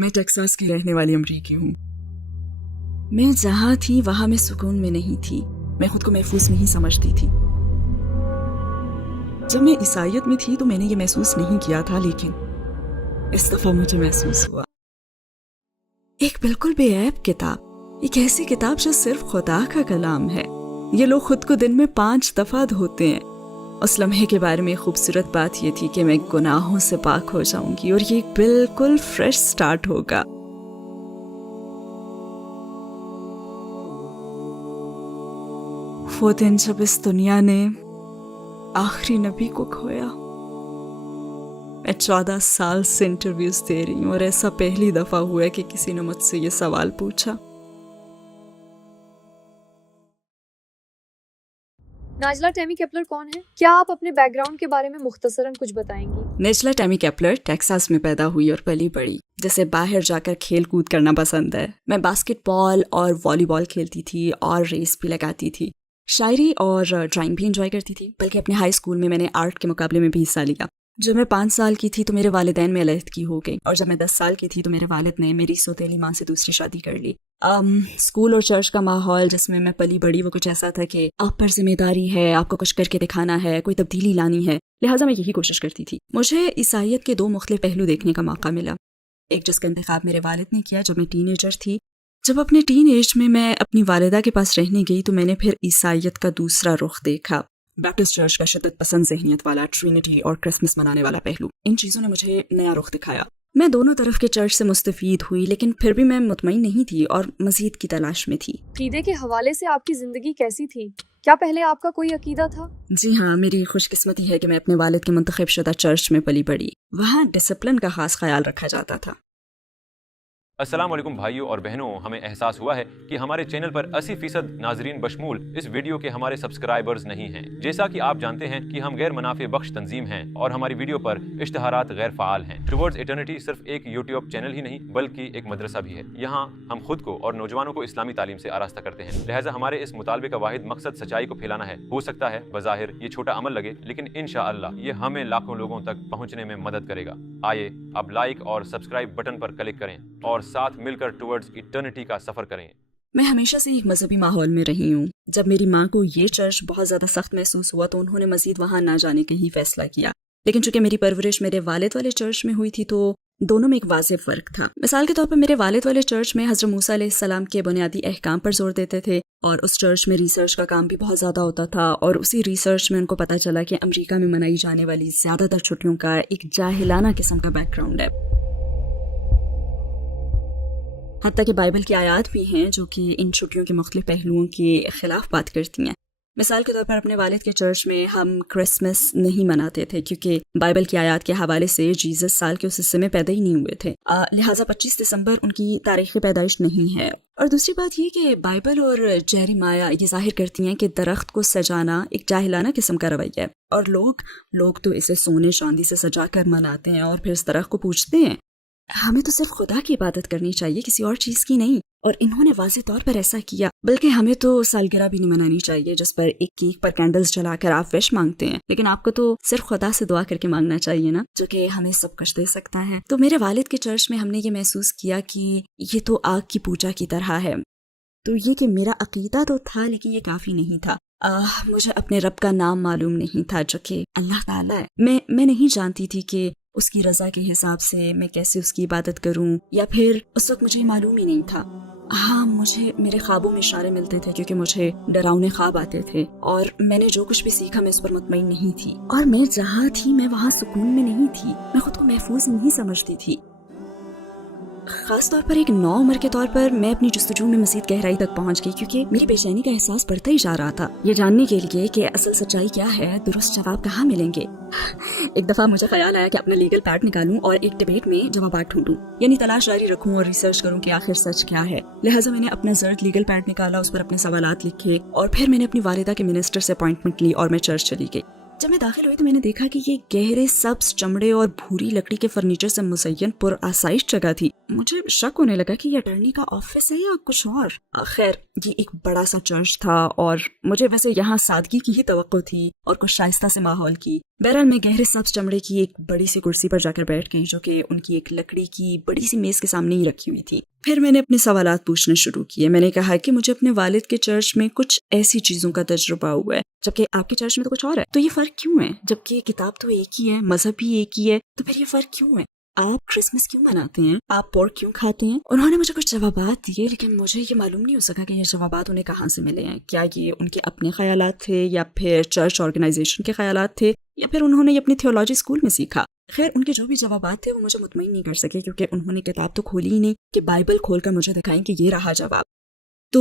میں ٹیکساس کی رہنے والی امریکی ہوں۔ میں جہاں تھی وہاں میں سکون میں نہیں تھی، میں خود کو محفوظ نہیں سمجھتی تھی۔ جب میں عیسائیت میں تھی تو میں نے یہ محسوس نہیں کیا تھا، لیکن اس دفعہ مجھے محسوس ہوا۔ ایک بالکل بے عیب کتاب، ایک ایسی کتاب جو صرف خدا کا کلام ہے۔ یہ لوگ خود کو دن میں 5 دفعہ دھوتے ہیں۔ اس لمحے کے بارے میں خوبصورت بات یہ تھی کہ میں گناہوں سے پاک ہو جاؤں گی اور یہ بالکل فریش سٹارٹ ہوگا۔ وہ دن جب اس دنیا نے آخری نبی کو کھویا۔ میں 14 سال سے انٹرویوز دے رہی ہوں اور ایسا پہلی دفعہ ہوا ہے کہ کسی نے مجھ سے یہ سوال پوچھا۔ ناجلہ ٹیمی کیپلر کون ہے؟ کیا آپ اپنے بیک گراؤنڈ کے بارے میں مختصراً کچھ بتائیں گی؟ ناجلہ ٹیمی کیپلر ٹیکساس میں پیدا ہوئی اور پلی بڑھی، جسے باہر جا کر کھیل کود کرنا پسند ہے۔ میں باسکٹ بال اور والی بال کھیلتی تھی اور ریس بھی لگاتی تھی۔ شاعری اور ڈرائنگ بھی انجوائے کرتی تھی، بلکہ اپنے ہائی اسکول میں نے آرٹ کے مقابلے میں بھی حصہ لیا۔ جب میں 5 سال کی تھی تو میرے والدین میں علیحدگی ہو گئی، اور جب میں 10 سال کی تھی تو میرے والد نے میری سوتیلی ماں سے دوسری شادی کر لی۔ اسکول اور چرچ کا ماحول جس میں میں پلی بڑی وہ کچھ ایسا تھا کہ آپ پر ذمہ داری ہے، آپ کو کچھ کر کے دکھانا ہے، کوئی تبدیلی لانی ہے، لہٰذا میں یہی کوشش کرتی تھی۔ مجھے عیسائیت کے 2 مختلف پہلو دیکھنے کا موقع ملا۔ ایک جس کا انتخاب میرے والد نے کیا جب میں ٹین ایجر تھی۔ جب اپنے ٹین ایج میں اپنی والدہ کے پاس رہنے گئی تو میں نے پھر عیسائیت کا دوسرا رخ دیکھا، بیپٹسٹ چرچ کا شدت پسند ذہنیت والا ٹرینٹی اور کرسمس منانے والا پہلو۔ ان چیزوں نے مجھے نیا رخ دکھایا۔ میں دونوں طرف کے چرچ سے مستفید ہوئی، لیکن پھر بھی میں مطمئن نہیں تھی اور مزید کی تلاش میں تھی۔ عقیدے کے حوالے سے آپ کی زندگی کیسی تھی؟ کیا پہلے آپ کا کوئی عقیدہ تھا؟ جی ہاں، میری خوش قسمتی ہے کہ میں اپنے والد کے منتخب شدہ چرچ میں پلی بڑھی۔ وہاں ڈسپلن کا خاص خیال رکھا جاتا تھا۔ السلام علیکم بھائیوں اور بہنوں، ہمیں احساس ہوا ہے کہ ہمارے چینل پر 80% ناظرین بشمول اس ویڈیو کے ہمارے سبسکرائبرز نہیں ہیں۔ جیسا کہ آپ جانتے ہیں کہ ہم غیر منافع بخش تنظیم ہیں اور ہماری ویڈیو پر اشتہارات غیر فعال ہیں۔ ٹوورڈز ایٹرنیٹی صرف ایک یوٹیوب چینل ہی نہیں بلکہ ایک مدرسہ بھی ہے۔ یہاں ہم خود کو اور نوجوانوں کو اسلامی تعلیم سے آراستہ کرتے ہیں، لہٰذا ہمارے اس مطالبے کا واحد مقصد سچائی کو پھیلانا ہے۔ ہو سکتا ہے بظاہر یہ چھوٹا عمل لگے، لیکن انشاءاللہ یہ ہمیں لاکھوں لوگوں تک پہنچنے میں مدد کرے گا۔ آئیے اب لائک اور سبسکرائب بٹن پر کلک کریں اور ساتھ مل کر ٹوورڈز ایٹرنیٹی کا سفر کریں۔ میں ہمیشہ سے ایک مذہبی ماحول میں رہی ہوں۔ جب میری ماں کو یہ چرچ بہت زیادہ سخت محسوس ہوا تو انہوں نے مزید وہاں نہ جانے کا ہی فیصلہ کیا، لیکن چونکہ میری پرورش میرے والد والے چرچ میں ہوئی تھی تو دونوں میں ایک واضح فرق تھا۔ مثال کے طور پر میرے والد والے چرچ میں حضرت موسیٰ علیہ السلام کے بنیادی احکام پر زور دیتے تھے، اور اس چرچ میں ریسرچ کا کام بھی بہت زیادہ ہوتا تھا، اور اسی ریسرچ میں ان کو پتہ چلا کہ امریکہ میں منائی جانے والی زیادہ تر چھٹیوں کا ایک جاہلانہ قسم کا بیک گراؤنڈ ہے۔ حتیٰ کہ بائبل کی آیات بھی ہیں جو کہ ان چھٹیوں کے مختلف پہلوؤں کے خلاف بات کرتی ہیں۔ مثال کے طور پر اپنے والد کے چرچ میں ہم کرسمس نہیں مناتے تھے کیونکہ بائبل کی آیات کے حوالے سے جیزس سال کے اس حصے میں پیدا ہی نہیں ہوئے تھے، لہٰذا 25 دسمبر ان کی تاریخ پیدائش نہیں ہے۔ اور دوسری بات یہ کہ بائبل اور جیریمایا یہ ظاہر کرتی ہیں کہ درخت کو سجانا ایک جاہلانہ قسم کا رویہ ہے، اور لوگ تو اسے سونے چاندی سے سجا کر مناتے ہیں اور پھر اس درخت کو پوجتے ہیں۔ ہمیں تو صرف خدا کی عبادت کرنی چاہیے، کسی اور چیز کی نہیں، اور انہوں نے واضح طور پر ایسا کیا۔ بلکہ ہمیں تو سالگرہ بھی نہیں منانی چاہیے جس پر ایک کیک پر کینڈلز جلا کر آپ وش مانگتے ہیں، لیکن آپ کو تو صرف خدا سے دعا کر کے مانگنا چاہیے نا، جو کہ ہمیں سب کچھ دے سکتا ہے۔ تو میرے والد کے چرچ میں ہم نے یہ محسوس کیا کہ یہ تو آگ کی پوجا کی طرح ہے۔ تو یہ کہ میرا عقیدہ تو تھا لیکن یہ کافی نہیں تھا۔ مجھے اپنے رب کا نام معلوم نہیں تھا جو کہ اللہ تعالیٰ ہے۔ میں نہیں جانتی تھی کہ اس کی رضا کے حساب سے میں کیسے اس کی عبادت کروں، یا پھر اس وقت مجھے معلوم ہی نہیں تھا۔ ہاں، مجھے میرے خوابوں میں اشارے ملتے تھے کیونکہ مجھے ڈراؤنے خواب آتے تھے، اور میں نے جو کچھ بھی سیکھا میں اس پر مطمئن نہیں تھی، اور میں جہاں تھی میں وہاں سکون میں نہیں تھی، میں خود کو محفوظ نہیں سمجھتی تھی۔ خاص طور پر ایک نو عمر کے طور پر میں اپنی جستجو میں مزید گہرائی تک پہنچ گئی کیونکہ میری بے چینی کا احساس بڑھتا ہی جا رہا تھا، یہ جاننے کے لیے کہ اصل سچائی کیا ہے، درست جواب کہاں ملیں گے۔ ایک دفعہ مجھے خیال آیا کہ اپنا لیگل پیڈ نکالوں اور ایک ڈیبیٹ میں جوابات ڈھونڈوں، یعنی تلاش جاری رکھوں اور ریسرچ کروں کہ آخر سچ کیا ہے۔ لہٰذا میں نے اپنا زرد لیگل پیڈ نکالا، اس پر اپنے سوالات لکھے، اور پھر میں نے اپنی والدہ کے منسٹر سے اپوائنٹمنٹ لی اور میں چرچ چلی گئی۔ جب میں داخل ہوئی تو میں نے دیکھا کہ یہ گہرے سبز چمڑے اور بھوری لکڑی کے فرنیچر سے مزین پر آسائش جگہ تھی۔ مجھے شک ہونے لگا کہ یہ اٹرنی کا آفس ہے یا کچھ اور۔ خیر، یہ ایک بڑا سا چرچ تھا اور مجھے ویسے یہاں سادگی کی ہی توقع تھی اور کچھ شائستہ سے ماحول کی، बहरहाल मैं गहरे सब्ज चमड़े की एक बड़ी सी कुर्सी पर जाकर बैठ गई, जो कि उनकी एक लकड़ी की बड़ी सी मेज के सामने ही रखी हुई थी। फिर मैंने अपने सवालात पूछने शुरू किए। मैंने कहा कि मुझे अपने वालिद के चर्च में कुछ ऐसी चीजों का तजुर्बा हुआ है, जबकि आपके चर्च में तो कुछ और है। तो ये फर्क क्यों है? जबकि किताब तो एक ही है, मजहब भी एक ही है, तो फिर ये फर्क क्यों है? आप क्रिसमस क्यों मनाते हैं? आप पोर्क क्यों खाते हैं? उन्होंने मुझे कुछ जवाबात दिए, लेकिन मुझे ये मालूम नहीं हो सका कि ये जवाबात उन्हें कहाँ से मिले हैं। क्या ये उनके अपने ख्यालात थे, या फिर चर्च ऑर्गेनाइजेशन के ख्यालात थे, या फिर उन्होंने ये अपनी थियोलॉजी स्कूल में सीखा। खैर, उनके जो भी जवाबात थे वो मुझे मुतमईन नहीं कर सके, क्योंकि उन्होंने किताब तो खोली ही नहीं कि बाइबल खोलकर मुझे दिखाएं कि ये रहा जवाब। तो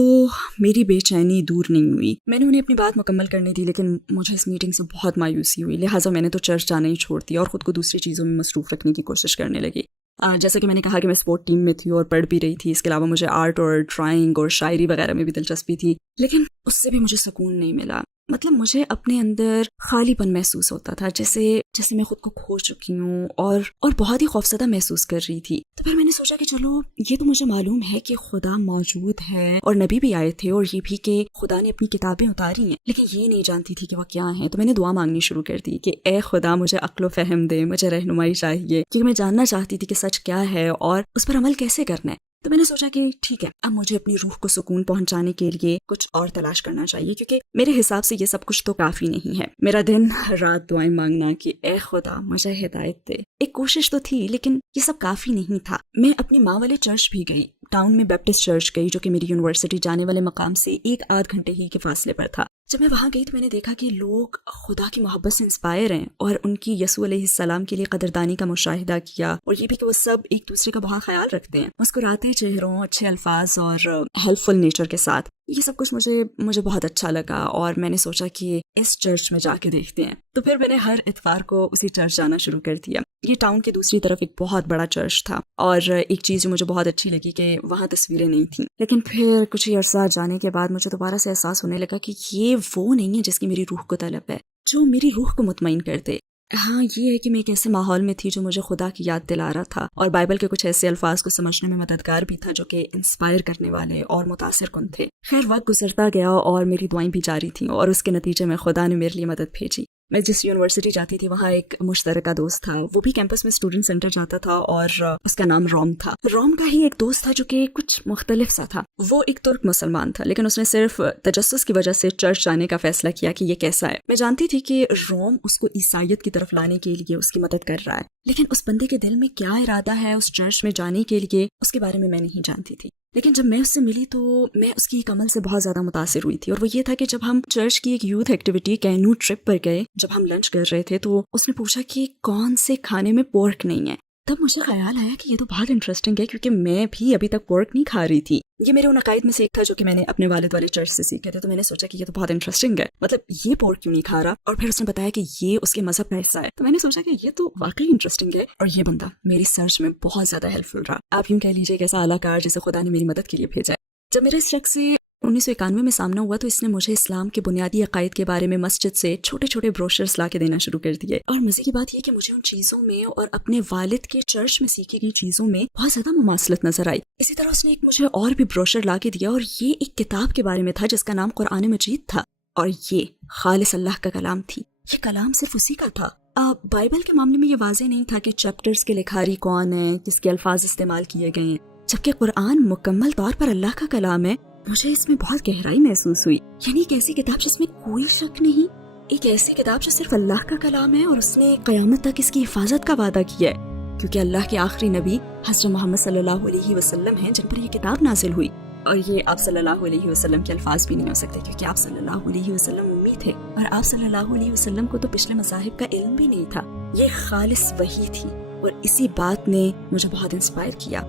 मेरी बेचैनी दूर नहीं हुई। मैंने उन्हें अपनी बात मुकम्मल करने दी, लेकिन मुझे इस मीटिंग से बहुत मायूसी हुई। लिहाजा मैंने तो चर्च जाना ही छोड़ दिया और ख़ुद को दूसरी चीज़ों में मसरूफ़ रखने की कोशिश करने लगी। जैसे कि मैंने कहा कि मैं स्पोर्ट टीम में थी और पढ़ भी रही थी। इसके अलावा मुझे आर्ट और ड्राइंग और शायरी वगैरह में भी दिलचस्पी थी, लेकिन उससे भी मुझे सुकून नहीं मिला। मतलब मुझे अपने अंदर खालीपन महसूस होता था, जैसे मैं खुद को खो चुकी हूँ और बहुत ही खौफजदा महसूस कर रही थी। तो फिर मैंने सोचा कि चलो, ये तो मुझे मालूम है कि खुदा मौजूद है और नबी भी आए थे, और ये भी कि खुदा ने अपनी किताबें उतारी हैं, लेकिन ये नहीं जानती थी कि वह क्या है। तो मैंने दुआ मांगनी शुरू कर दी कि ए खुदा, मुझे अक्ल व फहम दे, मुझे रहनुमाई चाहिए, क्योंकि मैं जानना चाहती थी कि सच क्या है और उस पर अमल कैसे करना है। तो मैंने सोचा कि ठीक है, अब मुझे अपनी रूह को सुकून पहुंचाने के लिए कुछ और तलाश करना चाहिए, क्योंकि मेरे हिसाब से ये सब कुछ तो काफी नहीं है। मेरा दिन रात दुआएं मांगना कि ए खुदा मुझे हिदायत दे। एक कोशिश तो थी, लेकिन ये सब काफी नहीं था। मैं अपनी माँ वाले चर्च भी गई, टाउन में बैप्टिस्ट चर्च गई, जो कि मेरी यूनिवर्सिटी जाने वाले मकाम से 1-8 घंटे ही के फासले पर था। जब मैं वहाँ गई तो मैंने देखा कि लोग खुदा की मोहब्बत से इंस्पायर हैं और उनकी यसू अलैहिस्सलाम के लिए कदरदानी का मुशाहिदा किया, और ये भी कि वो सब एक दूसरे का बहुत ख्याल रखते हैं, मुस्कुराते चेहरों, अच्छे अल्फाज और हेल्पफुल नेचर के साथ। ये सब कुछ मुझे बहुत अच्छा लगा, और मैंने सोचा कि इस चर्च में जाके देखते हैं। तो फिर मैंने हर इतवार को उसी चर्च जाना शुरू कर दिया। ये टाउन की दूसरी तरफ एक बहुत बड़ा चर्च था, और एक चीज़ जो मुझे बहुत अच्छी लगी कि वहाँ तस्वीरें नहीं थी। लेकिन फिर कुछ ही अरसा जाने के बाद मुझे दोबारा से एहसास होने लगा कि ये वो नहीं है जिसकी मेरी रूह को तलब है, जो मेरी रूह को मुतमईन कर दे। हाँ, ये है कि मैं एक ऐसे माहौल में थी जो मुझे खुदा की याद दिला रहा था, और बाइबल के कुछ ऐसे अल्फाज को समझने में मददगार भी था, जो कि इंस्पायर करने वाले और मुतासिर कुन थे। खैर, वक्त गुजरता गया और मेरी दुआएं भी जारी थी, और उसके नतीजे में खुदा ने मेरे लिए मदद भेजी। मैं जिस यूनिवर्सिटी जाती थी वहाँ एक मुश्तरका दोस्त था। वो भी कैंपस में स्टूडेंट सेंटर जाता था, और उसका नाम रोम था। रोम का ही एक दोस्त था जो कि कुछ मुख्तलिफ सा था। वो एक तुर्क मुसलमान था, लेकिन उसने सिर्फ तजस्सुस की वजह से चर्च जाने का फैसला किया कि ये कैसा है। मैं जानती थी कि रोम उसको ईसाइयत की तरफ लाने के लिए उसकी मदद कर रहा है, लेकिन उस बंदे के दिल में क्या इरादा है उस चर्च में जाने के लिए, उसके बारे में मैं नहीं जानती थी। लेकिन जब मैं उससे मिली तो मैं उसकी एक अमल से बहुत ज़्यादा मुतासिर हुई थी, और वो ये था कि जब हम चर्च की एक यूथ एक्टिविटी कैनू ट्रिप पर गए, जब हम लंच कर रहे थे, तो उसने पूछा कि कौन से खाने में पोर्क नहीं है। तब मुझे ख्याल आया कि ये तो बहुत इंटरेस्टिंग है, क्योंकि मैं भी अभी तक पोर्क नहीं खा रही थी। ये मेरे उन अकायद में से एक था जो कि मैंने अपने वालिद वाले चर्च से सीखे थे। तो मैंने सोचा कि ये तो बहुत इंटरेस्टिंग है, मतलब ये पोर्क क्यों नहीं खा रहा। और फिर उसने बताया कि ये उसके मजहब का हिस्सा है। तो मैंने सोचा कि ये तो वाकई इंटरेस्टिंग है, और ये बंदा मेरी सर्च में बहुत ज्यादा हेल्पफुल रहा। आप यूं कह लीजिए कि ऐसा अलाकार जिसे खुदा ने मेरी मदद के लिए भेजा है। जब मेरे इस शख्स से 1991 में सामना हुआ, तो इसने मुझे इस्लाम के बुनियादी अकायद के बारे में मस्जिद से छोटे छोटे ब्रोशर्स ला के देना शुरू कर दिए। और मजे की बात यह कि मुझे उन चीज़ों में और अपने वालिद के चर्च में सीखी गई चीज़ों में बहुत ज़्यादा मुमासलत नजर आई। इसी तरह उसने एक मुझे और भी ब्रोशर ला के दिया, और ये एक किताब के बारे में था जिसका नाम कुरान मजीद था, और ये खालिस अल्लाह का कलाम थी। ये कलाम सिर्फ उसी का था। बाइबल के मामले में ये वाज़ेह नहीं था कि चैप्टर्स के लिखारी कौन है, किसके अल्फाज इस्तेमाल किए गए हैं, जबकि कुरान मुकम्मल तौर पर अल्लाह का कलाम है। मुझे इसमें बहुत गहराई महसूस हुई। यानी एक ऐसी किताब जिसमें कोई शक नहीं, एक ऐसी किताब जो सिर्फ अल्लाह का कलाम है, और उसने क़यामत तक इसकी हिफाजत का वादा किया है, क्योंकि अल्लाह के आखिरी नबी हज़रत मोहम्मद सल्लल्लाहु अलैहि वसल्लम हैं जिन पर यह किताब नाजिल हुई। और ये आप सल्लल्लाहु अलैहि वसल्लम के अल्फाज भी नहीं हो सकते, क्योंकि आप सल्लल्लाहु अलैहि वसल्लम उम्मी थे, और आप सल्लल्लाहु अलैहि वसल्लम को तो पिछले मज़ाहिब का इल्म भी नहीं था। ये खालिस वही थी, और इसी बात ने मुझे बहुत इंस्पायर किया।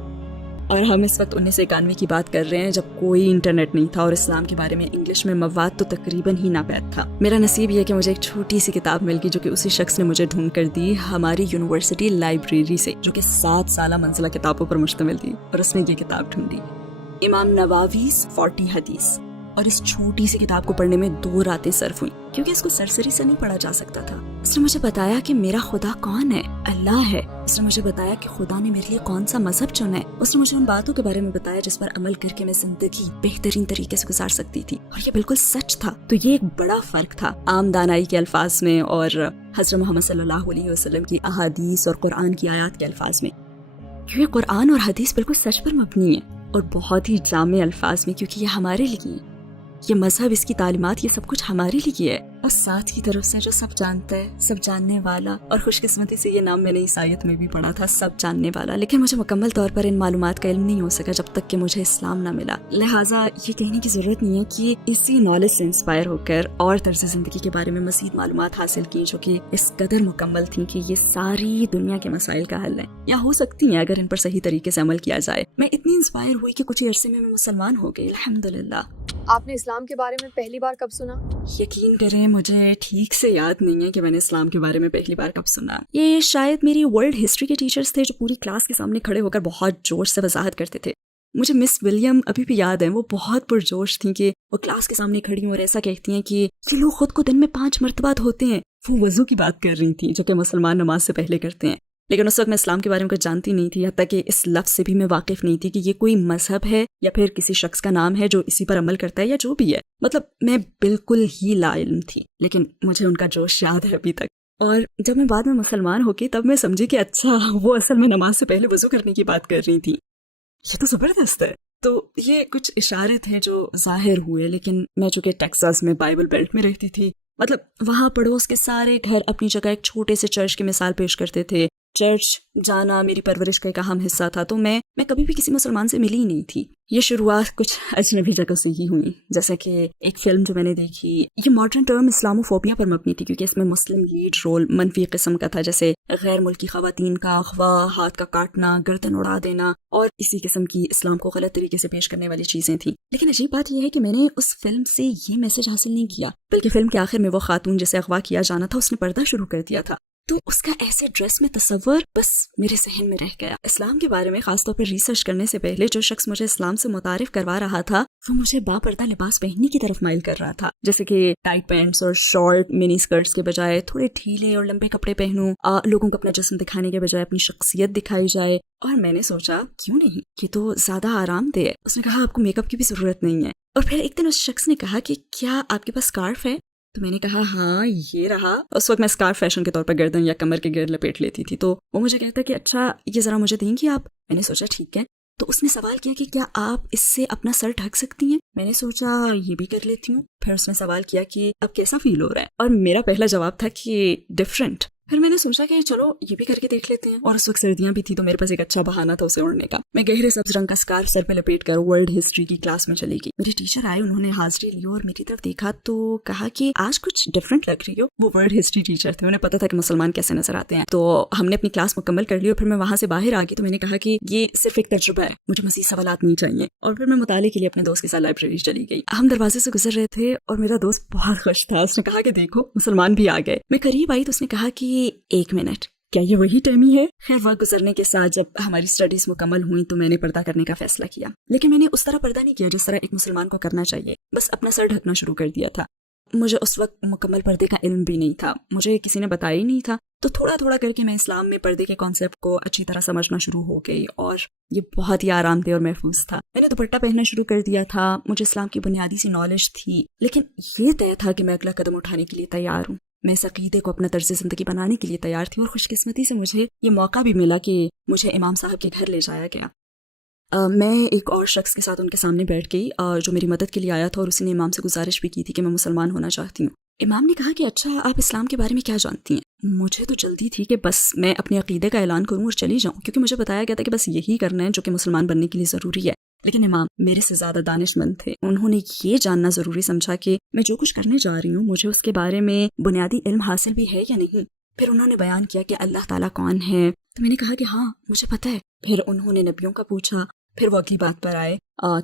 और हम इस वक्त 1991 की बात कर रहे हैं, जब कोई इंटरनेट नहीं था और इस्लाम के बारे में इंग्लिश में मवाद तो तकरीबन ही नापैद था। मेरा नसीब ये कि मुझे एक छोटी सी किताब मिल गई, जो कि उसी शख्स ने मुझे ढूंढ कर दी हमारी यूनिवर्सिटी लाइब्रेरी से, जो कि 7 साला मंजिला किताबों पर मुश्तमिल थी, और उसने ये किताब ढूंढी, इमाम नवावीज़ 40 हदीस। और इस छोटी सी किताब को पढ़ने में 2 रातें सर्फ हुई, क्योंकि इसको सरसरी से नहीं पढ़ा जा सकता था। उसने मुझे बताया कि मेरा खुदा कौन है, अल्लाह है। उसने मुझे बताया कि खुदा ने मेरे लिए कौन सा मजहब चुना है। उसने मुझे उन बातों के बारे में बताया जिस पर अमल करके मैं जिंदगी बेहतरीन तरीके से गुजार सकती थी। और اور یہ بالکل سچ تھا. تو یہ ایک بڑا فرق تھا عام دانائی کے الفاظ میں اور حضرت محمد صلی اللہ علیہ وسلم کی احادیث اور قرآن کی آیات کے الفاظ میں. کیونکہ قرآن اور حدیث بالکل سچ پر مبنی ہے اور بہت ہی جامع الفاظ میں، کیونکہ یہ ہمارے لیے ہے. یہ مذہب، اس کی تعلیمات، یہ سب کچھ ہمارے لیے ہے. اور ساتھ کی طرف سے جو سب جانتا ہے، سب جاننے والا، اور خوش قسمتی سے یہ نام میں نے عیسائیت میں بھی پڑھا تھا، سب جاننے والا. لیکن مجھے مکمل طور پر ان معلومات کا علم نہیں ہو سکا جب تک کہ مجھے اسلام نہ ملا. لہٰذا یہ کہنے کی ضرورت نہیں ہے کہ اسی نالج سے انسپائر ہو کر اور طرز زندگی کے بارے میں مزید معلومات حاصل کی جو کہ اس قدر مکمل تھیں کہ یہ ساری دنیا کے مسائل کا حل ہے، یا ہو سکتی ہیں اگر ان پر صحیح طریقے سے عمل کیا جائے. میں اتنی انسپائر ہوئی کہ کچھ عرصے میں مسلمان ہو گئی الحمدللہ. آپ نے اسلام کے بارے میں پہلی بار کب سنا؟ یقین کریں مجھے ٹھیک سے یاد نہیں ہے کہ میں نے اسلام کے بارے میں پہلی بار کب سنا. یہ شاید میری ورلڈ ہسٹری کے ٹیچرز تھے جو پوری کلاس کے سامنے کھڑے ہو کر بہت جوش سے وضاحت کرتے تھے. مجھے مس ولیم ابھی بھی یاد ہے، وہ بہت پرجوش تھیں کہ وہ کلاس کے سامنے کھڑی ہوں اور ایسا کہتی ہیں کہ یہ لوگ خود کو دن میں 5 مرتبہ دھوتے ہیں. وہ وضو کی بات کر رہی تھیں جو کہ مسلمان نماز سے پہلے کرتے ہیں. لیکن اس وقت میں اسلام کے بارے میں کچھ جانتی نہیں تھی، حتیٰ کہ اس لفظ سے بھی میں واقف نہیں تھی کہ یہ کوئی مذہب ہے یا پھر کسی شخص کا نام ہے جو اسی پر عمل کرتا ہے یا جو بھی ہے. مطلب میں بالکل ہی لا علم تھی، لیکن مجھے ان کا جوش یاد ہے ابھی تک. اور جب میں بعد میں مسلمان ہو گئی تب میں سمجھی کہ اچھا وہ اصل میں نماز سے پہلے وضو کرنے کی بات کر رہی تھی. یہ تو زبردست ہے. تو یہ کچھ اشارے تھے جو ظاہر ہوئے. لیکن میں چونکہ ٹیکساس میں بائبل بیلٹ میں رہتی تھی، مطلب وہاں پڑوس کے سارے گھر اپنی جگہ ایک چھوٹے سے چرچ کی مثال پیش کرتے تھے. چرچ جانا میری پرورش کا ایک اہم حصہ تھا، تو میں کبھی بھی کسی مسلمان سے ملی ہی نہیں تھی. یہ شروعات کچھ اجنبی جگہ سے ہی ہوئی، جیسا کہ ایک فلم جو میں نے دیکھی، یہ ماڈرن ٹرم اسلاموفوبیا پر مبنی تھی کیونکہ اس میں مسلم لیڈ رول منفی قسم کا تھا، جیسے غیر ملکی خواتین کا اغوا، ہاتھ کا کاٹنا، گردن اڑا دینا اور اسی قسم کی اسلام کو غلط طریقے سے پیش کرنے والی چیزیں تھیں. لیکن عجیب بات یہ ہے کہ میں نے اس فلم سے یہ میسج حاصل نہیں کیا، بلکہ فلم کے آخر میں وہ خاتون جسے اغوا کیا جانا تھا اس نے پردہ شروع کر دیا تھا. تو اس کا ایسے ڈریس میں تصور بس میرے ذہن میں رہ گیا. اسلام کے بارے میں خاص طور پر ریسرچ کرنے سے پہلے جو شخص مجھے اسلام سے متعارف کروا رہا تھا وہ مجھے با پردہ لباس پہننے کی طرف مائل کر رہا تھا، جیسے کہ ٹائٹ پینٹس اور شارٹ منی اسکرٹس کے بجائے تھوڑے ڈھیلے اور لمبے کپڑے پہنوں، لوگوں کو اپنا جسم دکھانے کے بجائے اپنی شخصیت دکھائی جائے. اور میں نے سوچا کیوں نہیں، یہ تو زیادہ آرام دہ ہے. اس نے کہا آپ کو میک اپ کی بھی ضرورت نہیں ہے. اور پھر ایک دن اس شخص نے کہا کہ کیا آپ کے پاس اسکارف ہے؟ تو میں نے کہا ہاں یہ رہا. اس وقت میں اسکارف فیشن کے طور پر گردن یا کمر کے گرد لپیٹ لیتی تھی. تو وہ مجھے کہتا کہ اچھا یہ ذرا مجھے دیں گی آپ؟ میں نے سوچا ٹھیک ہے. تو اس نے سوال کیا کہ کیا آپ اس سے اپنا سر ڈھک سکتی ہیں؟ میں نے سوچا یہ بھی کر لیتی ہوں. پھر اس نے سوال کیا کہ اب کیسا فیل ہو رہا ہے؟ اور میرا پہلا جواب تھا کہ ڈفرینٹ. پھر میں نے سوچا کہ چلو یہ بھی کر کے دیکھ لیتے ہیں. اور اس وقت سردیاں بھی تھی تو میرے پاس ایک اچھا بہانہ تھا اسے اوڑھنے کا. میں گہرے سبز رنگ کا اسکارف سر پہ لپیٹ کر ورلڈ ہسٹری کی کلاس میں چلی گئی. میرے ٹیچر آئے، انہوں نے حاضری لی اور میری طرف دیکھا تو کہا کہ آج کچھ ڈفرینٹ لگ رہی ہو. وہ ورلڈ ہسٹری ٹیچر تھے، انہیں پتا تھا کہ مسلمان کیسے نظر آتے ہیں. تو ہم نے اپنی کلاس مکمل کر لی اور پھر میں وہاں سے باہر آ گئی. تو میں نے کہا کہ یہ صرف ایک تجربہ ہے، مجھے مزید سوالات نہیں چاہیے. اور پھر میں مطالعے کے لیے اپنے دوست کے ساتھ لائبریری چلی گئی. ہم دروازے سے گزر رہے تھے اور میرا دوست بہت خوش تھا. اس نے کہا کہ دیکھو مسلمان بھی آ گئے. میں قریب آئی تو اس نے کہا کہ 1 منٹ، کیا یہ وہی ٹیمی ہے؟ خیر وقت گزرنے کے ساتھ جب ہماری اسٹڈیز مکمل ہوئی تو میں نے پردہ کرنے کا فیصلہ کیا. لیکن میں نے اس طرح پردہ نہیں کیا جس طرح ایک مسلمان کو کرنا چاہیے، بس اپنا سر ڈھکنا شروع کر دیا تھا. مجھے اس وقت مکمل پردے کا علم بھی نہیں تھا، مجھے کسی نے بتایا ہی نہیں تھا. تو تھوڑا تھوڑا کر کے میں اسلام میں پردے کے کانسیپٹ کو اچھی طرح سمجھنا شروع ہو گئی اور یہ بہت ہی آرام دہ اور محفوظ تھا. میں نے دوپٹہ پہننا شروع کر دیا تھا. مجھے اسلام کی بنیادی سی نالج تھی، لیکن یہ طے تھا کہ میں اگلا قدم اٹھانے کے لیے تیار ہوں. میں اس عقیدے کو اپنا طرز زندگی بنانے کے لیے تیار تھی. اور خوش قسمتی سے مجھے یہ موقع بھی ملا کہ مجھے امام صاحب کے گھر لے جایا گیا. میں ایک اور شخص کے ساتھ ان کے سامنے بیٹھ گئی جو میری مدد کے لیے آیا تھا، اور اسی نے امام سے گزارش بھی کی تھی کہ میں مسلمان ہونا چاہتی ہوں. امام نے کہا کہ اچھا آپ اسلام کے بارے میں کیا جانتی ہیں؟ مجھے تو جلدی تھی کہ بس میں اپنے عقیدے کا اعلان کروں اور چلی جاؤں، کیونکہ مجھے بتایا گیا تھا کہ بس یہی کرنا ہے جو کہ مسلمان بننے کے لیے ضروری ہے. لیکن امام میرے سے زیادہ دانش مند تھے. انہوں نے یہ جاننا ضروری سمجھا کہ میں جو کچھ کرنے جا رہی ہوں مجھے اس کے بارے میں بنیادی علم حاصل بھی ہے یا نہیں. پھر انہوں نے بیان کیا کہ اللہ تعالیٰ کون ہے. تو میں نے کہا کہ ہاں مجھے پتہ ہے. پھر انہوں نے نبیوں کا پوچھا. پھر وہ اگلی بات پر آئے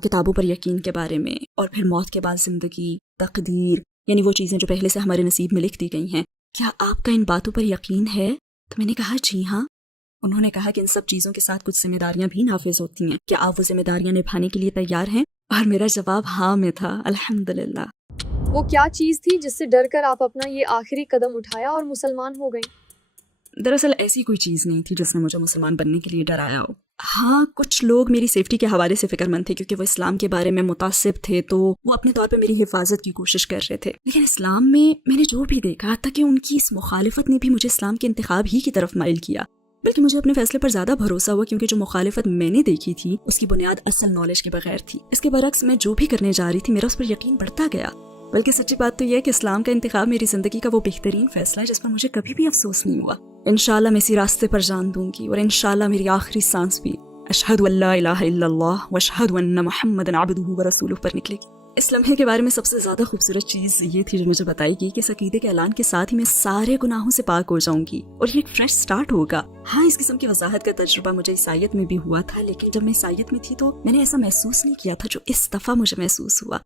کتابوں پر یقین کے بارے میں، اور پھر موت کے بعد زندگی، تقدیر، یعنی وہ چیزیں جو پہلے سے ہمارے نصیب میں لکھ دی گئی ہیں. کیا آپ کا ان باتوں پر یقین ہے؟ تو میں نے کہا جی ہاں. انہوں نے کہا کہ ان سب چیزوں کے ساتھ کچھ ذمہ داریاں بھی نافذ ہوتی ہیں، کیا آپ وہ ذمہ داریاں نبھانے کے لیے تیار ہیں؟ اور میرا جواب ہاں میں تھا الحمدللہ. وہ کیا چیز تھی جس سے ڈر کر آپ اپنا یہ آخری قدم اٹھایا اور مسلمان ہو گئیں؟ دراصل ایسی کوئی چیز نہیں تھی جس نے مجھے مسلمان بننے کے لیے ڈرایا ہو. हाँ, कुछ लोग मेरी सेफ्टी के हवाले से फिक्रमंद थे क्योंकि वो इस्लाम के बारे में मुतासिब थे, तो वो अपने तौर पे मेरी हिफाजत की कोशिश कर रहे थे। लेकिन इस्लाम में मैंने जो भी देखा था कि उनकी इस मुखालिफत ने भी मुझे इस्लाम के इंतखाब ही की तरफ माइल किया, बल्कि मुझे अपने फैसले पर ज़्यादा भरोसा हुआ क्योंकि जो मुखालिफत मैंने देखी थी उसकी बुनियाद असल नॉलेज के बगैर थी। इसके बरक्स मैं जो भी करने जा रही थी मेरा उस पर यकीन बढ़ता गया। बल्कि सच्ची बात तो यह है कि इस्लाम का इंतखाब मेरी ज़िंदगी का वो बेहतरीन फैसला है जिस पर मुझे कभी भी अफसोस नहीं हुआ। इंशाल्लाह मैं इसी रास्ते पर जान दूंगी और इंशाल्लाह मेरी आखिरी सांस भी अशहदु अल्ला इलाहा इल्लल्लाह व अशहदु अन्ना मुहम्मदन अब्दुहु व रसूलुहु पर निकलेगी। इस लम्हे के बारे में सबसे ज़्यादा खूबसूरत चीज़ ये थी जो मुझे बताई गई कि इस अकीदे के ऐलान के साथ ही मैं सारे गुनाहों से पाक हो जाऊंगी और ये एक फ्रेश स्टार्ट होगा। हाँ, इस किस्म की वजाहत का तजुर्बा मुझे ईसाईयत में भी हुआ था, लेकिन जब मैं ईसाईयत में थी तो मैंने ऐसा महसूस नहीं किया था जो इस दफ़ा मुझे महसूस हुआ।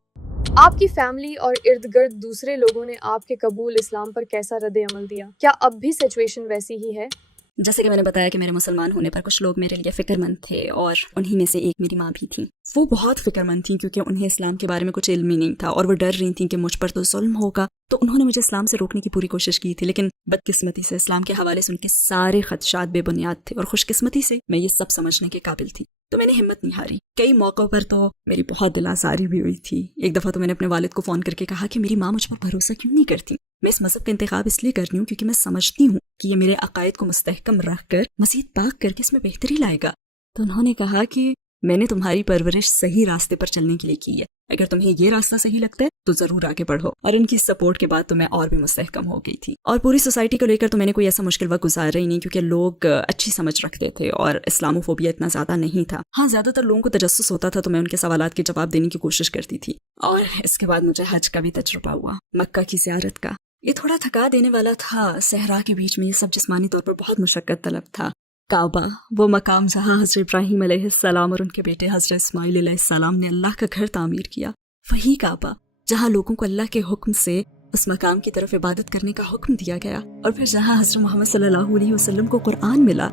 आपकी फैमिली और इर्द गिर्द दूसरे लोगों ने आपके कबूल इस्लाम पर कैसा रद्द अमल दिया? क्या अब भी सिचुएशन वैसी ही है? जैसे कि मैंने बताया कि मेरे मुसलमान होने पर कुछ लोग मेरे लिए फ़िक्रमंद थे और उन्हीं में से एक मेरी माँ भी थी। वो बहुत फ़िक्रमंद थी क्योंकि उन्हें इस्लाम के बारे में कुछ इल्म ही नहीं था और वो डर रही थी कि मुझ पर तो जुल्म होगा, तो उन्होंने मुझे इस्लाम से रोकने की पूरी कोशिश की थी। लेकिन बदकिस्मती से इस्लाम के हवाले से उनके सारे खदशात बेबुनियाद थे और खुशकिस्मती से मैं ये सब समझने के काबिल थी, तो मैंने हिम्मत नहीं हारी। कई मौक़ों पर तो मेरी बहुत दिल आज़ारी भी हुई थी। एक दफ़ा तो मैंने अपने वालिद को फ़ोन करके कहा कि मेरी माँ मुझ पर भरोसा क्यों नहीं करती। मैं इस मज़हब का इंतखाब इसलिए कर रही हूँ क्योंकि मैं समझती हूँ कि ये मेरे अकायद को मुस्तहकम रख कर मज़ीद पाक करके इसमें बेहतरी लाएगा। तो उन्होंने कहा कि मैंने तुम्हारी परवरिश सही रास्ते पर चलने के लिए की है, अगर तुम्हें ये रास्ता सही लगता है तो ज़रूर आगे बढ़ो। और उनकी सपोर्ट के बाद तो मैं और भी मुस्तहकम हो गई थी। और पूरी सोसाइटी को लेकर तो मैंने कोई ऐसा मुश्किल वक्त गुजारा ही नहीं क्योंकि लोग अच्छी समझ रखते थे और इस्लामोफोबिया इतना ज़्यादा नहीं था। हाँ, ज़्यादातर लोगों को तजस्सुस होता था तो मैं उनके सवालात के जवाब देने की कोशिश करती थी। और इसके बाद मुझे हज का भी तजुर्बा हुआ, मक्का की ज़ियारत का। ये थोड़ा थका देने वाला था। सहरा के बीच में ये सब जिस्मानी तौर पर बहुत मुशक्कत तलब था। काबा, वो मकाम जहाँ हज़रत इब्राहीम अलैहिस्सलाम और उनके बेटे हज़रत इस्माइल अलैहिस्सलाम ने अल्लाह का घर तामीर किया, वही काबा जहाँ लोगों को अल्लाह के हुक्म से उस मकाम की तरफ इबादत करने का हुक्म दिया गया, और फिर जहाँ हज़रत मोहम्मद सल्लल्लाहु अलैहि वसल्लम को कुरान मिला।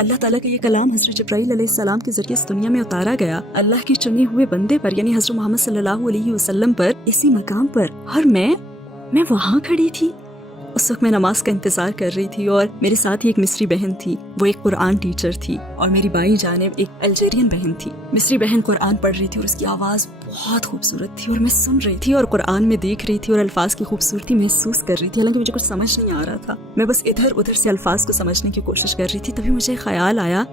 अल्लाह ताला का ये कलाम हज़रत जिब्राईल अलैहिस्सलाम के ज़रिए इस दुनिया में उतारा गया अल्लाह के चुने हुए बंदे पर, यानी हज़रत मोहम्मद सल्लल्लाहु अलैहि वसल्लम पर, इसी मकाम पर। और मैं वहाँ खड़ी थी। उस वक्त मैं नमाज का इंतज़ार कर रही थी और मेरे साथ ही एक मिस्री बहन थी, वो एक कुरान टीचर थी, और मेरी बाई जानिब एक अल्जेरियन बहन थी। मिस्री बहन कुरान पढ़ रही थी और उसकी आवाज़ बहुत खूबसूरत थी और मैं सुन रही थी और कुरान में देख रही थी और अल्फाज की खूबसूरती महसूस कर रही थी। हालांकि मुझे कुछ समझ नहीं आ रहा था, मैं बस इधर उधर से अल्फाज को समझने की कोशिश कर रही थी। तभी मुझे ख्याल आया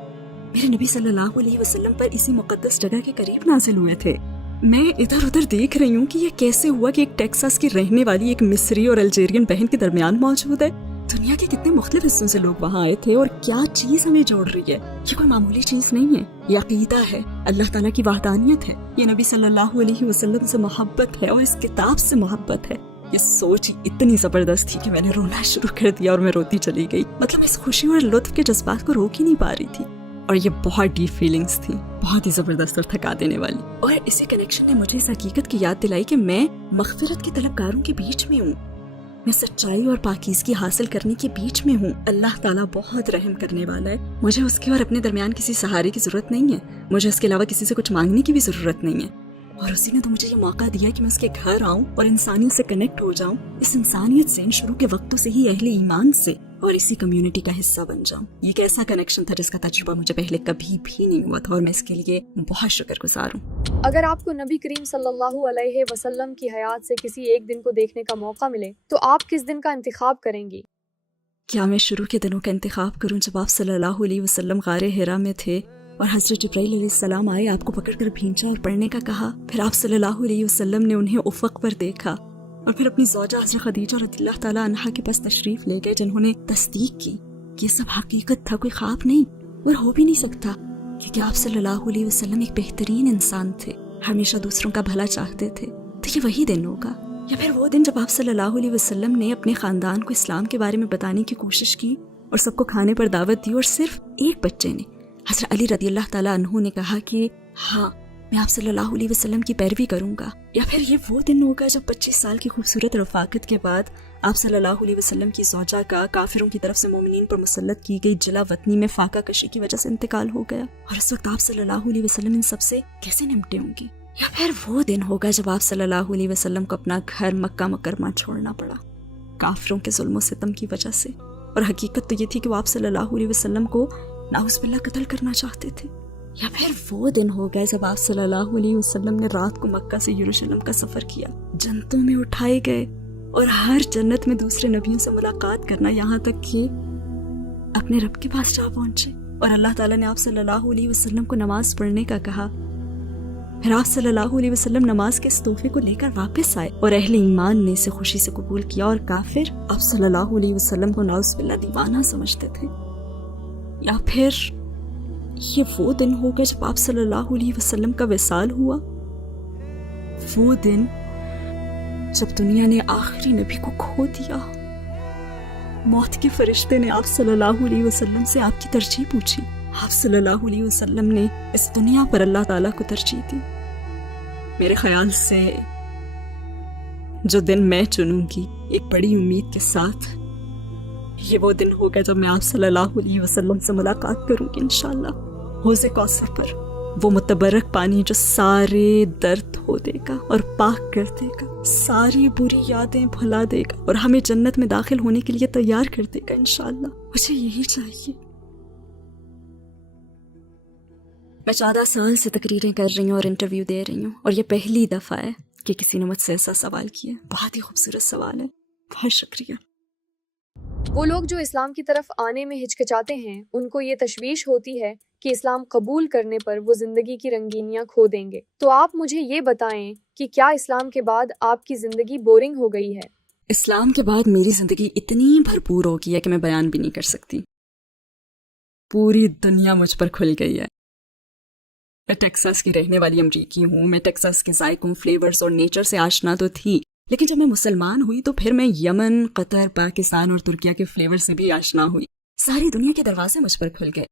मेरे नबी सल्लल्लाहु अलैहि वसल्लम पर इसी मुक़द्दस जगह के करीब नाज़िल हुए थे। मैं इधर उधर देख रही हूँ कि ये कैसे हुआ कि एक टेक्सास की रहने वाली एक मिस्री और अल्जेरियन बहन के दरमियान मौजूद है। दुनिया के कितने मुख्तलिफ हिस्सों से लोग वहाँ आए थे और क्या चीज हमें जोड़ रही है। ये कोई मामूली चीज नहीं है, ये अकीदा है, अल्लाह ताला की वहदानियत है, ये नबी सल्लल्लाहु अलैहि वसल्लम से मोहब्बत है और इस किताब से मोहब्बत है। ये सोच इतनी जबरदस्त थी कि मैंने रोना शुरू कर दिया और मैं रोती चली गई। मतलब इस खुशी और लुत्फ के जज्बात को रोक ही नहीं पा रही थी, और ये बहुत डीप फीलिंग्स थी, बहुत ही ज़बरदस्त और थका देने वाली। और इसी कनेक्शन ने मुझे इस हकीकत की याद दिलाई कि मैं मग़फ़िरत के तलबगारों के बीच में हूँ, मैं सच्चाई और पाकीज़गी हासिल करने के बीच में हूँ। अल्लाह ताला बहुत रहम करने वाला है। मुझे उसके और अपने दरमियान किसी सहारे की ज़रूरत नहीं है, मुझे इसके अलावा किसी से कुछ मांगने की भी ज़रूरत नहीं है। और उसी ने तो मुझे ये मौका दिया कि मैं उसके घर आऊँ और इंसानियत से कनेक्ट हो जाऊँ, इस इंसानियत से, इन शुरू के वक्तों से ही अहले ईमान से, और इसी कम्युनिटी का हिस्सा बन जाऊं। ये एक ऐसा कनेक्शन था जिसका तजुर्बा मुझे पहले कभी भी नहीं हुआ था और मैं इसके लिए बहुत शुक्रगुजार हूँ। अगर आपको नबी करीम सल्लल्लाहु अलैहि वसल्लम की हयात से किसी एक दिन को देखने का मौका मिले तो आप किस दिन का इंतखाब करेंगी? क्या मैं शुरू के दिनों का इंतखाब करूँ जब आप सल्लल्लाहु अलैहि वसल्लम गारे हिरा में थे और हज़रत जिब्राईल अलैहिस्सलाम आए, आपको पकड़कर भींचा और पढ़ने का कहा, फिर आप सल्लल्लाहु अलैहि वसल्लम ने उन्हें उफ़क़ पर देखा और फिर अपनी ज़ौजा हज़रत खदीजा रज़ियल्लाहु ताला अन्हा के पास तशरीफ़ ले गए, जिन्होंने तस्दीक की कि ये सब हकीकत था, कोई ख्वाब नहीं और हो भी नहीं सकता, क्योंकि आप सल्लल्लाहु अलैहि वसल्लम एक बेहतरीन इंसान थे, हमेशा दूसरों का भला चाहते थे। तो ये वही दिन होगा, या फिर वो दिन जब आप सल्लल्लाहु अलैहि वसल्लम ने अपने ख़ानदान को इस्लाम के बारे में बताने की कोशिश की और सबको खाने पर दावत दी और सिर्फ एक बच्चे ने, हज़रत अली रज़ियल्लाहु ताला अन्हु ने कहा कि हाँ मैं आप सल्लल्लाहु अलैहि वसल्लम की पैरवी करूंगा। या फिर ये वो दिन होगा जब 25 साल की खूबसूरत रफ़ाकत के बाद आप सल्लल्लाहु अलैहि वसल्लम की ज़ौजा का काफिरों की तरफ से मोमिनीन पर मुसल्लत की गई जिला वतनी में फाका कशी की वजह से इंतकाल हो गया, और इस वक्त आप सल्लल्लाहु अलैहि वसल्लम इन सब से कैसे निपटे होंगे। या फिर वो दिन होगा जब आप सल्लल्लाहु अलैहि वसल्लम को अपना घर मक्का मुकरमा छोड़ना पड़ा काफिरों के जुल्म सितम की वजह से, और हकीकत तो ये थी कि वो आप सल्लल्लाहु अलैहि वसल्लम को नाउज़ बिल्लाह कत्ल करना चाहते थे। या फिर वो दिन हो गए जब आप सल्लल्लाहु अलैहि वसल्लम ने रात को मक्का से यरूशलेम का सफ़र किया, जन्नतों में उठाए गए और हर जन्नत में दूसरे नबियों से मुलाकात करना, यहाँ तक कि अपने रब के पास जा पहुंचे और अल्लाह ताला ने आप सल्लल्लाहु अलैहि वसल्लम को नमाज पढ़ने का कहा। फिर आप सल्लल्लाहु अलैहि वसल्लम नमाज के इस तोहफे को लेकर वापस आए और अहले ईमान ने इसे खुशी से कबूल किया और काफिर आप सल्लल्लाहु अलैहि वसल्लम को नाउज़ बिल्लाह दीवाना समझते थे। या फिर ये वो दिन होगा जब आप सल्लल्लाहु अलैहि वसल्लम का विसाल हुआ, वो दिन जब दुनिया ने आखिरी नबी को खो दिया। मौत के फरिश्ते ने आप सल्लल्लाहु अलैहि वसल्लम से आपकी तरजीह पूछी। आप सल्लल्लाहु अलैहि वसल्लम ने इस दुनिया पर अल्लाह ताला को तरजीह दी। मेरे ख्याल से जो दिन मैं चुनूंगी एक बड़ी उम्मीद के साथ, ये वो दिन होगा जब मैं आप सल्लल्लाहु अलैहि वसल्लम से मुलाकात करूंगी इंशाअल्लाह हौज़े कौसर पर, वो मुतबरक पानी जो सारे दर्द धो देगा और पाक कर देगा, सारी बुरी यादें भुला देगा और हमें जन्नत में दाखिल होने के लिए तैयार कर देगा इंशाअल्लाह। मुझे यही चाहिए। मैं 14 साल से तकरीरें कर रही हूँ और इंटरव्यू दे रही हूँ और ये पहली दफ़ा है कि किसी ने मुझसे ऐसा सवाल किया। बहुत ही खूबसूरत सवाल है, बहुत शुक्रिया। वो लोग जो इस्लाम की तरफ आने में हिचकिचाते हैं, उनको ये तशवीश होती है कि इस्लाम कबूल करने पर वो ज़िंदगी की रंगीनियाँ खो देंगे। तो आप मुझे ये बताएं कि क्या इस्लाम के बाद आपकी ज़िंदगी बोरिंग हो गई है? इस्लाम के बाद मेरी ज़िंदगी इतनी भरपूर हो गई है कि मैं बयान भी नहीं कर सकती। पूरी दुनिया मुझ पर खुल गई है। मैं टेक्सास की रहने वाली अमरीकी हूँ। मैं टेक्सास के जायकों, फ्लेवर्स और नेचर से आशना तो थी, लेकिन जब मैं मुसलमान हुई तो फिर मैं यमन, कतर, पाकिस्तान और तुर्किया के फ्लेवर से भी आशना हुई। सारी दुनिया के दरवाजे मुझ पर खुल गए।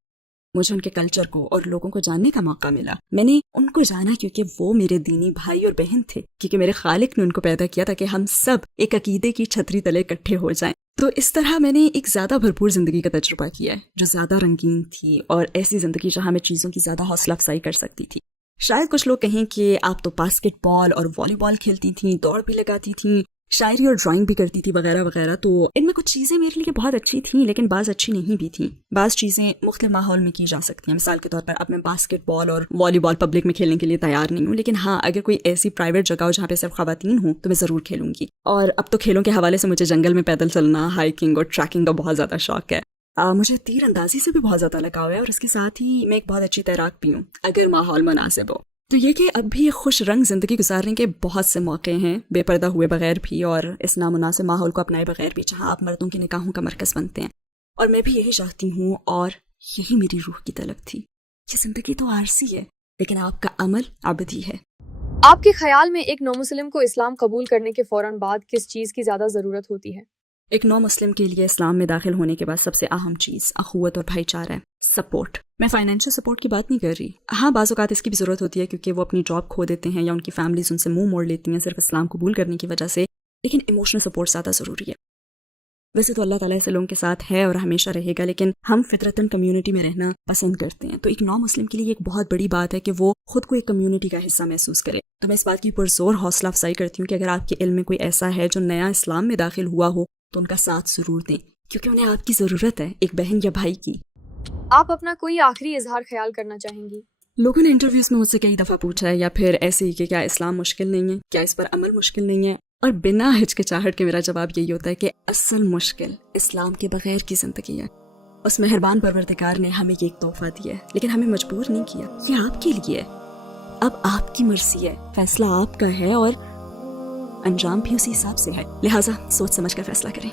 मुझे उनके कल्चर को और लोगों को जानने का मौका मिला। मैंने उनको जाना क्योंकि वो मेरे दीनी भाई और बहन थे, क्योंकि मेरे खालिक ने उनको पैदा किया ताकि हम सब एक अकीदे की छतरी तले इकट्ठे हो जाएं। तो इस तरह मैंने एक ज़्यादा भरपूर ज़िंदगी का तजुर्बा किया है, जो ज़्यादा रंगीन थी और ऐसी ज़िंदगी जहाँ मैं चीज़ों की ज़्यादा हौसला अफजाई कर सकती थी। शायद कुछ लोग कहें कि आप तो बास्केटबॉल और वॉलीबॉल खेलती थी, दौड़ भी लगाती थी, शायरी और ड्राइंग भी करती थी वगैरह वगैरह। तो इनमें कुछ चीज़ें मेरे लिए बहुत अच्छी थी, लेकिन बाज़ अच्छी नहीं भी थी। बाज़ चीज़ें मुख्तलिफ माहौल में की जा सकती हैं। मिसाल के तौर पर अब मैं बास्केटबॉल और वॉलीबॉल पब्लिक में खेलने के लिए तैयार नहीं हूँ, लेकिन हाँ, अगर कोई ऐसी प्राइवेट जगह हो जहाँ पे सिर्फ ख़वातीन हूँ तो मैं ज़रूर खेलूंगी। और अब तो खेलों के हवाले से मुझे जंगल में पैदल चलना, हाइकिंग और ट्रैकिंग का बहुत ज़्यादा शौक है। मुझे तीर अंदाजी से भी बहुत ज़्यादा लगाव है और इसके साथ ही मैं एक बहुत अच्छी तैराक भी हूँ, अगर माहौल मुनासिब हो। तो ये कि अब भी खुश रंग ज़िंदगी गुजारने के बहुत से मौके हैं, बेपर्दा हुए बगैर भी और इस नामुनासिब माहौल को अपनाए बगैर भी, जहाँ आप मर्दों की निगाहों का मरकज़ बनते हैं। और मैं भी यही चाहती हूँ और यही मेरी रूह की तलब थी। ये ज़िंदगी तो आरसी है, लेकिन आपका अमल अबदी है। आपके ख्याल में एक नौ मुस्लिम को इस्लाम कबूल करने के फ़ौरन बाद किस चीज़ की ज़्यादा ज़रूरत होती है? एक नौ मुस्लिम के लिए इस्लाम में दाखिल होने के बाद सबसे अहम चीज़ अखुवत और भाईचारा है, सपोर्ट। मैं फाइनेंशियल सपोर्ट की बात नहीं कर रही। हाँ, बाज़ औक़ात इसकी भी ज़रूरत होती है क्योंकि वो अपनी जॉब खो देते हैं या उनकी फैमिलीज उनसे मुंह मोड़ लेती हैं सिर्फ इस्लाम कबूल करने की वजह से, लेकिन इमोशनल सपोर्ट ज़्यादा ज़रूरी है। वैसे तो अल्लाह ताला ऐसे लोगों के साथ है और हमेशा रहेगा, लेकिन हम फितरतन कम्युनिटी में रहना पसंद करते हैं। तो एक नौ मुस्लिम के लिए एक बहुत बड़ी बात है कि वो खुद को एक कम्युनिटी का हिस्सा महसूस करे। तो मैं इस बात की पुरजोर हौसला अफजाई करती हूँ कि अगर आपके इल्म में कोई ऐसा है जो नया इस्लाम में दाखिल हुआ हो तो उनका साथ ज़रूर दें, क्योंकि उन्हें आपकी ज़रूरत है, एक बहन या भाई की। आप अपना कोई आखिरी इजहार ख्याल करना चाहेंगी? लोगों ने इंटरव्यूज़ में मुझसे कई दफ़ा पूछा है या फिर ऐसे ही कि क्या इस्लाम मुश्किल नहीं है, क्या इस पर अमल मुश्किल नहीं है, और बिना हिचकिचाहट के मेरा जवाब यही होता है कि असल मुश्किल इस्लाम के बगैर की ज़िंदगी है। उस मेहरबान परवरदिगार ने हमें ये एक तोहफा दिया है, लेकिन हमें मजबूर नहीं किया। ये आपके लिए है, अब आपकी मर्जी है, फैसला आपका है और अंजाम भी उसी हिसाब से है। लिहाजा सोच समझ कर फैसला करें।